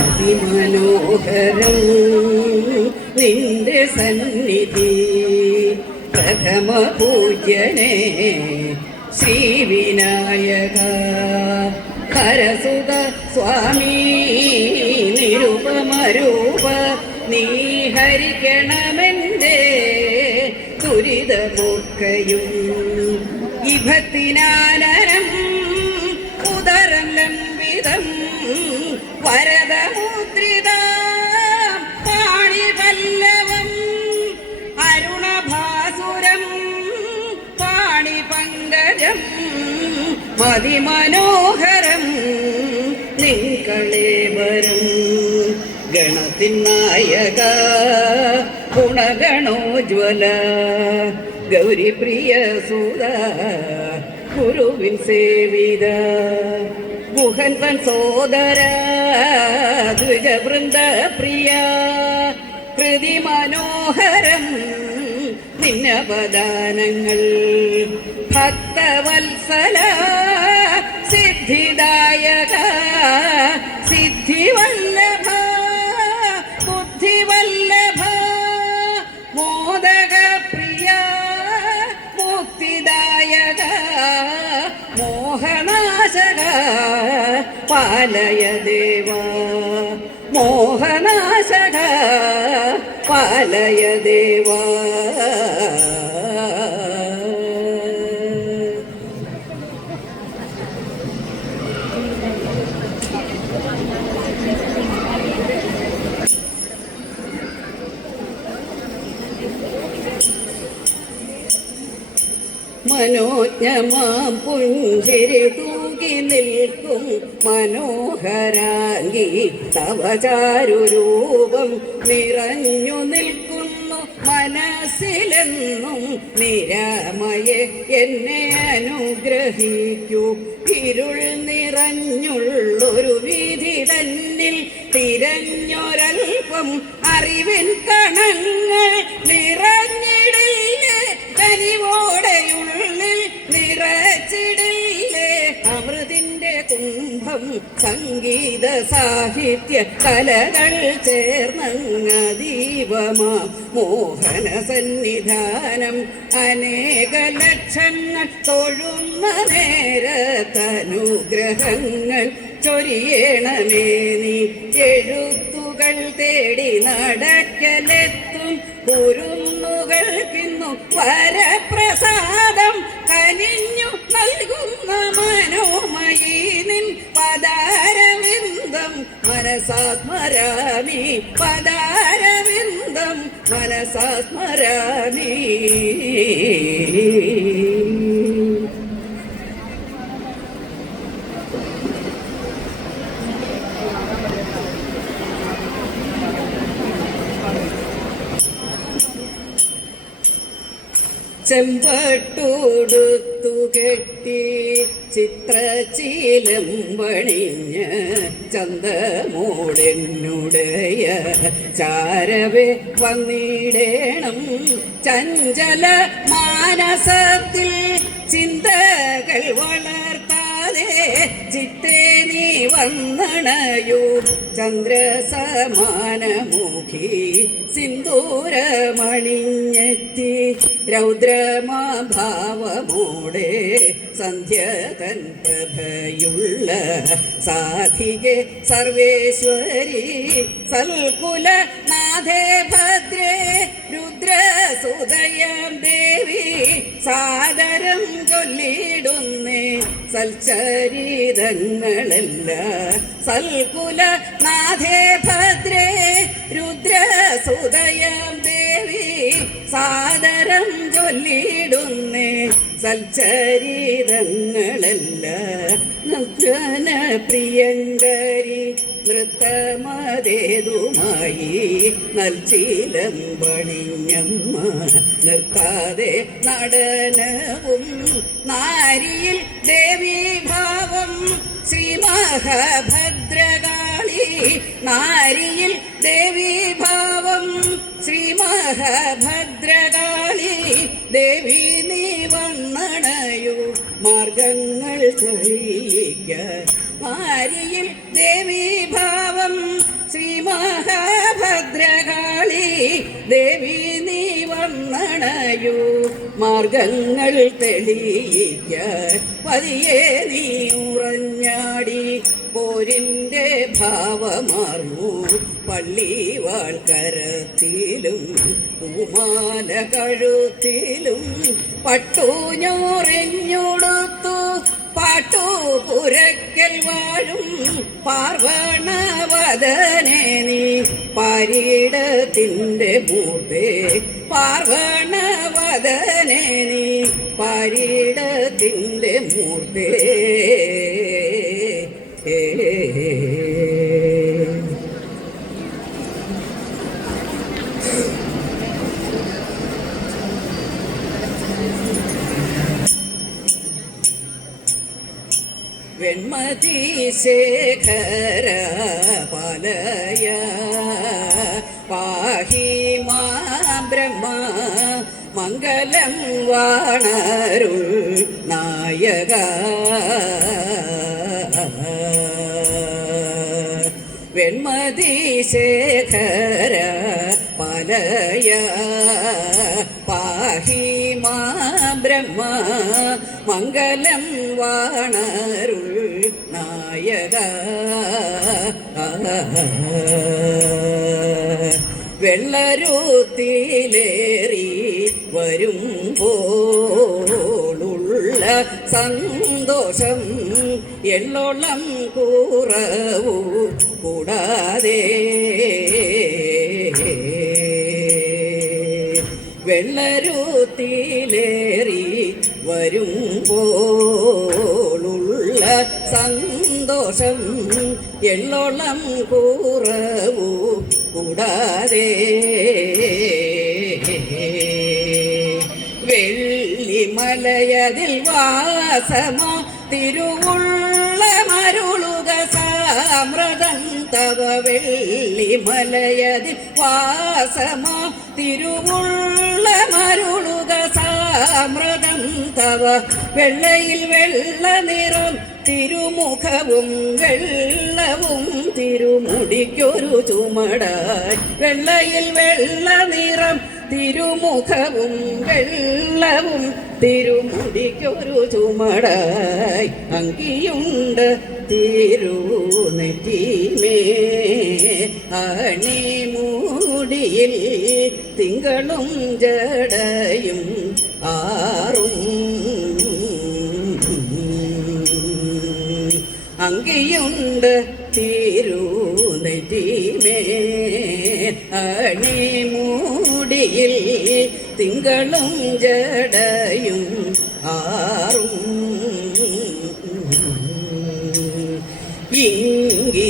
അതിമനോഹരം നിന്റെ സന്നിധി പ്രഥമ പൂജ്യനേ ശ്രീവിനായക ഹരസുത സ്വാമി നിരുപമരൂപ നീ ഹരിക്കണമെൻ്റെ ദുരിതമൊക്കെയും ഇഭത്തിനാനരം ഉദരം ലംബിതം വരദമുദ്രിത പാണിപല്ലവം അരുണഭാസുരം പാണിപങ്കജം മതിമനോഹരം നിൻകളേവരം ഗണത്തിൻ നായക ഗുണഗണോജ്വല ഗൗരിപ്രിയ സുത ഗുരുവിൻ സേവിത ഗുഹൻവൻ സോദര ദ്വിജവൃന്ദ പ്രിയ കൃതി മനോഹരം നിന്നപദാനങ്ങൾ ഭക്തവത്സല സിദ്ധിദായക സിദ്ധിവല്ലഭ ബുദ്ധിവല്ലഭ മോദക പ്രിയ മുക്തിദായക മോഹനാശക പാലയ ദേവ മോഹനാശക പാലയ ദേവ മനോജ്ഞമാം പുഞ്ചിരി തൂകി നിൽക്കും മനോഹരാംഗി തവ ചാരുരൂപം നിറഞ്ഞു നിൽക്കുന്നു മനസ്സിലെന്നും നിരാമയെ എന്നെ അനുഗ്രഹിക്കൂ ഇരുൾ നിറഞ്ഞുള്ളൊരു വീഥി തന്നിൽ തിരഞ്ഞൊരൽപ്പം അറിവിൻ കണങ്ങൾ നിറഞ്ഞിടില്ലേ കനിവോടെയുള്ളിൽ നിറച്ചിടില്ലേ അമൃതിൻ്റെ കുംഭം സംഗീത സാഹിത്യ കലകൾ ചേർന്നങ്ങദീപമാ മോഹന സന്നിധാനം അനേക ലക്ഷങ്ങൾ തൊഴുന്ന നേരത്തനുഗ്രഹങ്ങൾ ചൊരിയണമേ നീ എഴുത്തുകൾ തേടി നടക്കലെത്തും കുരുന്നുകൾക്കിന്നു വരപ്രസാദം കനിഞ്ഞു നൽകുന്ന മനോമയീ നിൻ പദാരവിന്ദം മനസാ സ്മരാമി പദാരവിന്ദം മനസാ സ്മരാമി ചെമ്പട്ടുടുത്തു കെട്ടി ചിത്രശീലം പണിഞ്ഞ് ചന്തമോടെന്നുടയ ചാരവേ വന്നിടേണം ചഞ്ചല മാനസത്തിൽ ചിന്തകൾ വളർത്താതെ ചിത്തേ നീ വന്നണയൂ ചന്ദ്രസമാനമുഖി സിന്ദൂരമണിഞ്ഞെത്തി രൗദ്രമാഭാവമോടെ സന്ധ്യ തൻ പ്രഭയുള്ള സാധികെ സർവേശ്വരി സൽകുല നാഥേ ഭദ്രേ രുദ്രസുദയം ദേവി സാദരം ചൊല്ലിടുന്നേ സൽചരിതങ്ങളെല്ലാം സൽകുല നാഥേ ഭദ്രേ രുദ്രസുദയം ദേവി സാദരം ചൊല്ലിടുന്നേ സൽചരിതങ്ങളെല്ലാം നൃത്തന പ്രിയങ്കരി നൃത്തമതേതുമായി നൽചീലം പണിഞ്ഞമ്മ നിർത്താതെ നടനവും നാരിയിൽ ദേവീഭാവം ശ്രീ മഹാഭദ്രകാളി നാരിയിൽ ദേവീഭാവം ശ്രീ മഹാഭദ്രകാളി ദേവി നീ വന്നണയു മാർഗങ്ങൾ തെളിയിക്ക നാരിയിൽ ദേവീഭാവം ദേവി നീ വന്നണയൂ മാർഗങ്ങൾ തെളിയിക്കാൻ പതിയെ നീ ഉറഞ്ഞാടി പോരിൻ്റെ ഭാവമാർന്നു പള്ളിവാൾ കരത്തിലും പൂമാല കഴുത്തിലും പട്ടൂഞ്ഞോറിഞ്ഞുടുത്തു പാട്ടു പുരക്കൽ വാഴും പാർവണവദനെ നീ പാരീടത്തിൻ്റെ മൂർത്തേ പാർവണവദനെ നീ പാരീടത്തിൻ്റെ മൂർത്തേ വെൺമതി ശേഖര പാലയ പാഹി മാ ബ്രഹ്മ മംഗളം വാണരുൾ നായക വെൺമതി ശേഖര പാലയ പാഹി മാ ബ്രഹ്മ മംഗളം വാണരുൾ നായക വെള്ളരുത്തിലേറി വരുമ്പോളുള്ള സന്തോഷം എള്ളോളം കുറവു കൂടാതെ വെള്ളരുത്തിലേറി വരുമ്പോളുള്ള സന്തോഷം എള്ളോളം കുറവു കൂടാതെ വെള്ളിമലയതിൽ വാസമോ തിരുവുള്ള മരുളുക സാമ്രതം തവ വെള്ളിമലയതിൽ വാസമോ തിരുവുള്ള മരുളുക സാമ്രതം തവ വെള്ളയിൽ വെള്ള നിറം തിരുമുഖവും വെള്ളവും തിരുമുടിക്കൊരു ചുമടായി വെള്ളയിൽ വെള്ള നിറം തിരുമുഖവും വെള്ളവും തിരുമുടിക്കൊരു ചുമടായി അങ്കിയുണ്ട് തിരുനെറ്റിമേ അണിമൂടിയിൽ തിങ്കളും ജടയും ആറും അങ്കിയുണ്ട് തിരുനെറ്റിമേ അണിമൂടിയിൽ തിങ്കളും ജടയും ആറും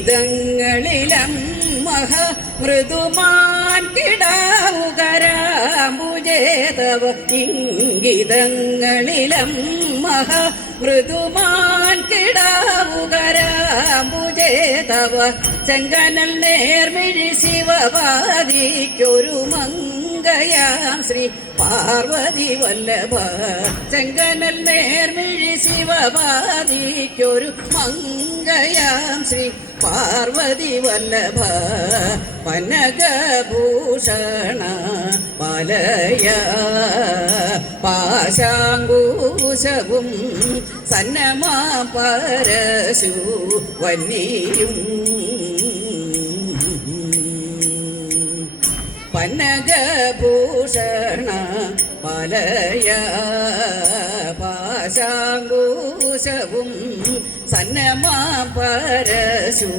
ഇംഗിതങ്ങളിലം മൃദുമാൻ കിടാവുകരാമ്പുജേതവ ഇംഗിതങ്ങളിലം മൃദുമാൻ കിടാവുകരാമ്പുജേതവ ചെങ്കനൽ നേർമിഴി ശിവപാദിക്കൊരു മംഗയാം ശ്രീ പാർവതി വല്ലഭ ചെങ്കനൽ നേർമിഴി ശിവപാദിക്കൊരു മംഗയാം ശ്രീ പാർവതി വല്ലഭ പനകഭൂഷണ പാലയ പാശാങ്കുശവും സന്നമാ പരശു വന്നിയും പന്നഗഭൂഷണ പാലയ പാശാങ്കുശവും സന്നമാ പരശു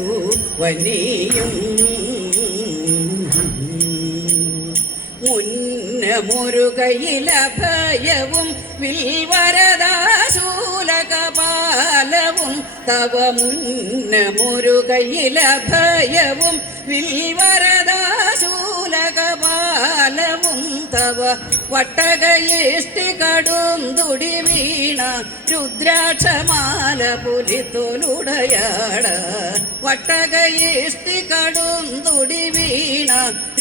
വന്നിയും മുന്നമുരുകയിലഭയവും വിൽവരദാശൂലകപാലവും തവ മുന്നമുരുകയിലഭയവും വിൽവരദാശൂലകപാലവും തവ വട്ടകയിഷ്ടി കടുന്തുടി വീണ രുദ്രാക്ഷമാല പുലിത്തൊലുടയാട വട്ടകയിഷ്ടി കടുന്തുടി വീണ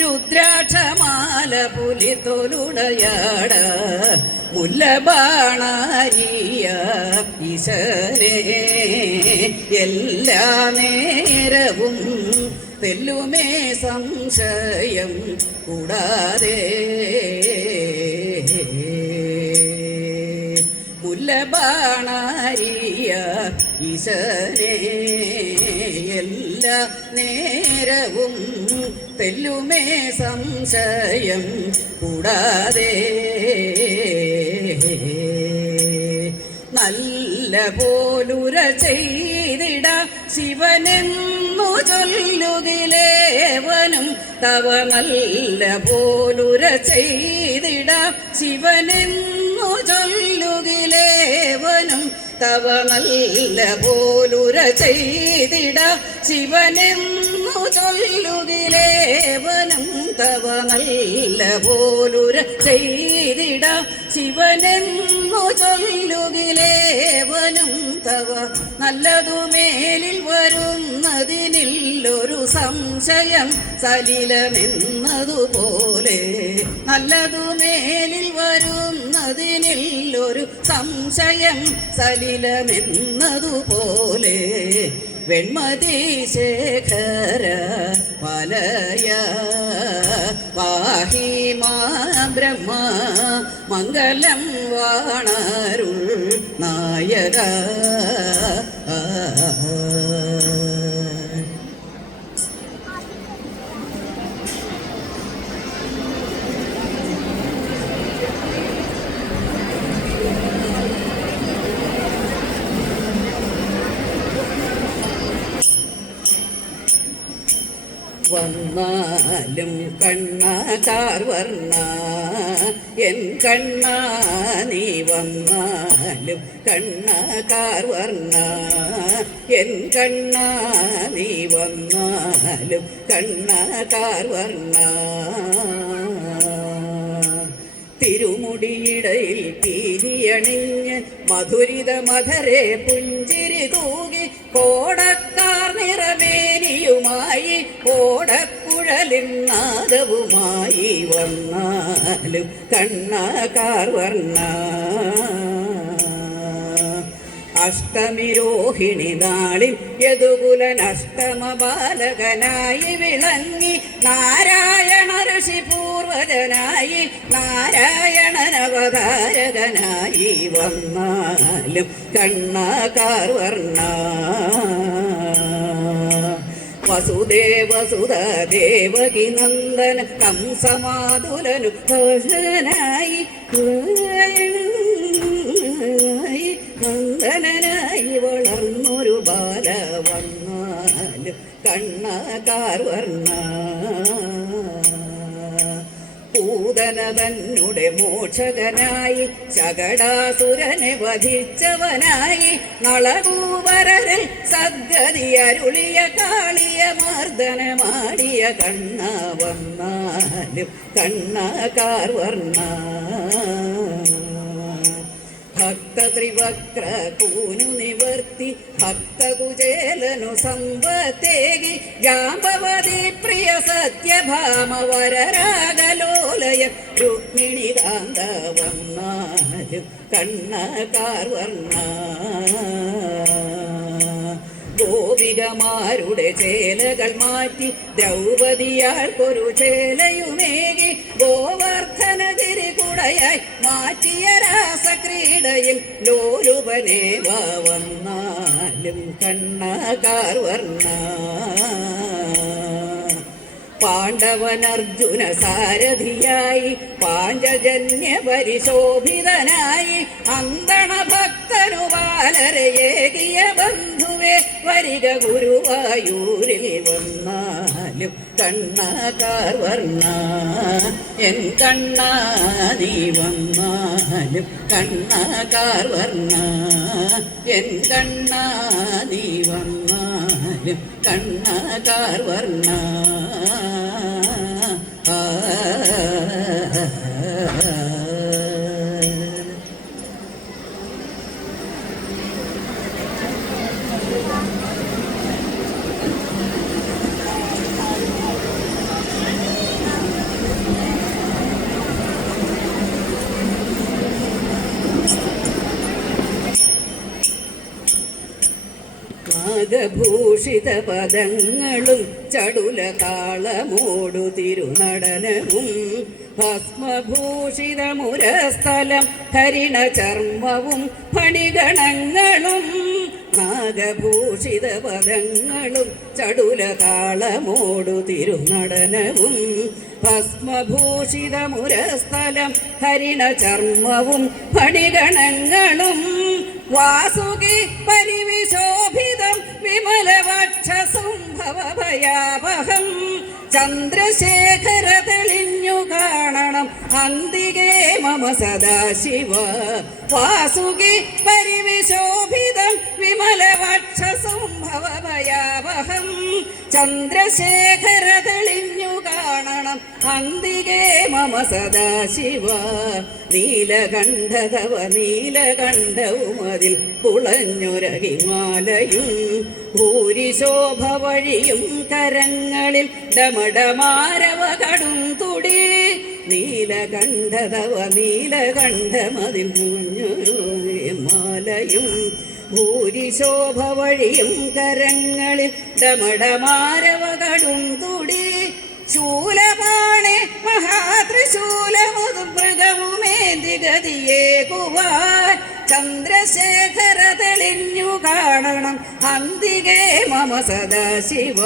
രുദ്രാക്ഷമാല പുലിത്തൊലുടയാട മുല്ലബാണാരിയ ഈശനെ എല്ലാ നേരവും തെല്ലുമേ സംശയം കൂടാതെ മുല്ലബാണാരിയ ഈശനെ എല്ലാ നേരവും തെല്ലുമേ സംശയം കൂടാതെ നല്ല പോലുര ചെയ്തിട ശിവനെന്നു ചൊല്ലുകിലേവനും തവ നല്ല പോലുര ചെയ്തിട ശിവനെന്നു ചൊല്ലുകിലേവനും തവ നല്ല പോലുര ചെയ്തിട ശിവനെന്നു ചൊല്ലുകിലേവനും തവ നല്ല പോലുര ചെയ്തിട ശിവനെന്നു ചൊല്ലുകിലേവനും തവ നല്ലതുമേലിൽ വരുന്നതിനില്ലൊരു സംശയം സലിലമെന്നതുപോലെ നല്ലതുമേലിൽ വരുന്നതിനില്ലൊരു സംശയം സലിലമെന്നതുപോലെ വെൺമതി ശേഖര വലയ വാഹിമാ ബ്രഹ്മ മംഗലം വാണരുൾ നായക വന്നാലും കണ്ണാകാർ വർണ്ണ എൻ കണ്ണ നീ വന്നാലും കണ്ണാകാർ വർണ്ണ എൻ കണ്ണ നീ വന്നാലും കണ്ണാകാർ വർണ്ണ തിരുമുടിയിടയിൽ പീലിയണിഞ്ഞ് മധുരിത മധരെ പുഞ്ചിരി തൂകി കോടക്കാർ നിറമേനിയുമായി കോടക്കുഴലിൻ നാദവുമായി വന്നാലും കണ്ണാകാർ വർണ്ണ അഷ്ടമിരോഹിണി നാളിൽ യദുകുലൻ അഷ്ടമ ബാലകനായി വിളങ്ങി നാരായണ ഋഷി പൂർവജനായി നാരായണനവതാരകനായി വന്നാലും കണ്ണാകാർ വർണ്ണ വസുദേവസുത ദേവകി നന്ദന കംസമാതുലനു ഭോജനായി നന്ദനായി വളർന്നൊരു ബാല വന്നാലും കണ്ണാകാർ വർണ്ണ പൂതന തന്നെ മോക്ഷകനായി ശകടാസുരനെ വധിച്ചവനായി നളകൂവരരിൽ സദ്ഗതി അരുളിയ കാളിയ മർദ്ദനമാടിയ കണ്ണ വന്നാലും കണ്ണാകാർ വർണ്ണ ഭക്തത്രിവക്ര കൂനു നിവർത്തി ഭക്തകുചേലനു സമ്പത്തേകി ജാമ്പവതി പ്രിയ സത്യഭാമവരരാഗലോലയ രുക്മിണി കാന്ത വന്നാലും കണ്ണാകാർ വർണ്ണ ഗോപികമാരുടെ ചേലകൾ മാറ്റി ദ്രൗപദിയാൾക്കൊരു ചേലയുമേകി ഗോവർദ്ധനഗിരി കുടയായി മാറ്റിയ രാസക്രീഡയിൽ ലോലുപനേവ വന്നാലും കണ്ണാകാർ വർണ്ണ പാണ്ഡവനർജുന സാരഥിയായി പാഞ്ചജന്യ പരിശോഭിതനായി അന്തണ ഭക്തനു ബാലരയേകിയ ബന്ധുവേ വരിക ഗുരുവായൂരിൽ വന്നാലും കണ്ണാകാർ വർണ്ണ എൻ കണ്ണാ നീ വന്നാലും കണ്ണാകാർ വർണ്ണ എൻ കണ്ണാ നീ വന്നാലും കണ്ണാകാർ വർണ്ണ നാഗഭൂഷിത പദങ്ങളും ചടുല താളമോടു തിരുനടനവും ഭസ്മഭൂഷിതമുരസ്ഥലം ഹരിണ ചർമ്മവും ഫണിഗണങ്ങളും നാഗഭൂഷിത പദങ്ങളും ചടുല താളമോടു തിരുനടനവും ഭസ്മഭൂഷിതമുരസ്ഥലം ഹരിണ ചർമ്മവും ഫണിഗണങ്ങളും വാസുകി പരിവിശോഭിതം വിമലവക്ഷസുംഭവഭയാവഹം ചന്ദ്രശേഖര തെളിഞ്ഞു കാണണം അന്തികേ മമ സദാശിവ വാസുകി പരിവിശോഭിതം വിമലവക്ഷസുംഭവഭയാവഹം ചന്ദ്രശേഖര തെളിഞ്ഞു കാണണം അന്തികേ മമ സദാശിവ നീലകണ്ഠതവ നീലകണ്ഠവും അതിൽ പുളഞ്ഞൊര ഹിമാലയും ഭൂരിശോഭ വഴിയും കരങ്ങളിൽ ഡമഡമാരവ കടും തുടി നീലകണ്ഠതവ നീലകണ്ഠമതിൽ ഹിമാലയും ഭൂരിശോഭ വഴിയും കരങ്ങളിൽ ഡമഡമാരവ കടും തുടി ശൂലപാണി മഹാത്രിശൂലമുതും മൃഗവുമേന്തി ഗതിയേകുവാൻ ചന്ദ്രശേഖര തെളിഞ്ഞു കാണണം അന്തികേ മമ സദാശിവ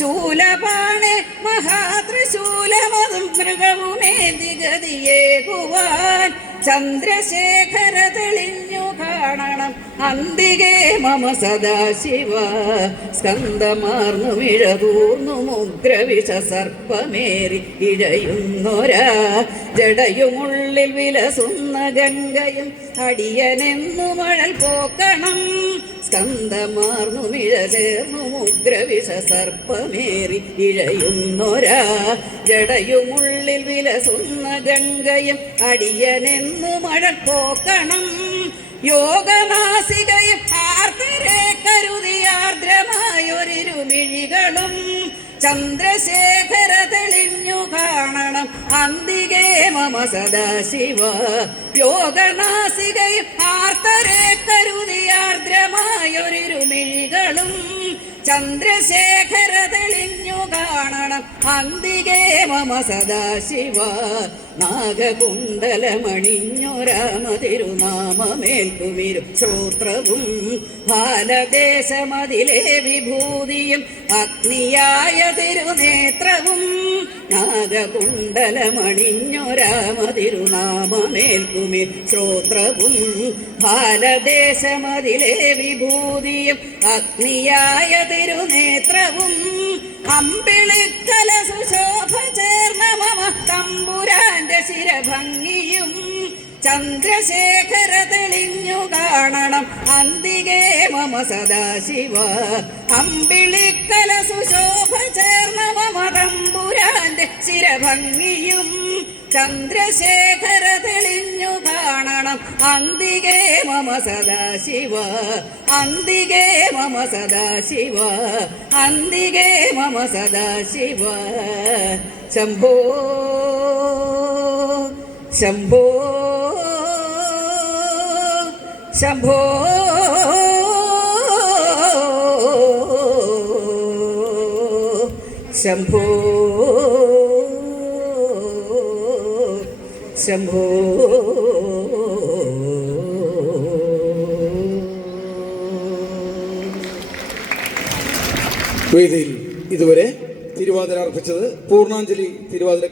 ശൂലപാണി മഹാത്രിശൂലമുതും മൃഗവുമേന്തി ഗതിയേകുവാൻ ചന്ദ്രശേഖര തെളിഞ്ഞു കാണണം അന്തികേ മമ സദാശിവ സ്കന്ധമാർന്നു മിഴതൂർന്നു മുഗ്രവിഷ സർപ്പമേറി ഇഴയുന്നൊരാ ജടയുമുള്ളിൽ വിലസുന്ന ഗംഗയും അടിയനെന്നു മഴൽ പോക്കണം സ്കന്ധമാർന്നു മിഴ ചേർന്നു മുഗ്രവിഷ സർപ്പമേറി ഇഴയുന്നൊരാ ജടയുമുള്ളിൽ വിലസുന്ന ഗംഗയും അടിയനെന്നു മഴൽ പോക്കണം യോഗനാസികയും ആർത്തരെ കരുതിയാർദ്രമായൊരിരുമിഴികളും ചന്ദ്രശേഖര തെളിഞ്ഞു കാണണം അന്തികേ മമ സദാശിവ യോഗനാസികയും ആർത്തരെ കരുതിയാർദ്രമായൊരിരുമിഴികളും ചന്ദ്രശേഖര തെളിഞ്ഞു കാണണം അന്തികേ മമ സദാശിവ നാഗകുണ്ടലമണിഞ്ഞൊരാമ തിരുനാമമേൽക്കുവിരും ശ്രോത്രവും ബാലദേശമതിലെ വിഭൂതിയും അഗ്നിയായ തിരുനേത്രവും നാഗകുണ്ടലമണിഞ്ഞൊരാമ തിരുനാമമേൽക്കുമിർ ശ്രോത്രവും ബാലദേശമതിലെ വിഭൂതിയും അഗ്നിയായ തിരുനേത്രവും അമ്പിളിക്കല സുശോഭ ചേർന്ന മമ തമ്പുരാന്റെ ശിരഭംഗിയും ചന്ദ്രശേഖര തെളിഞ്ഞു കാണണം അന്തികേ മമ സദാശിവ അമ്പിളിക്കല സുശോഭ ചേർന്ന മമ തമ്പുരാന്റെ ശിരഭംഗിയും ചന്ദ്രശേഖര തെളിഞ്ഞു കാണണം അന്തികേ മമ സദാശിവ അന്തികേ മമ സദാശിവ അന്തികേ മമ സദാശിവ ശംഭോ ശംഭോ ശംഭോ ശംഭോ ശംഭോ വേദിയിൽ ഇതുവരെ തിരുവാതിര അർപ്പിച്ചത് പൂർണ്ണാഞ്ജലി തിരുവാതിര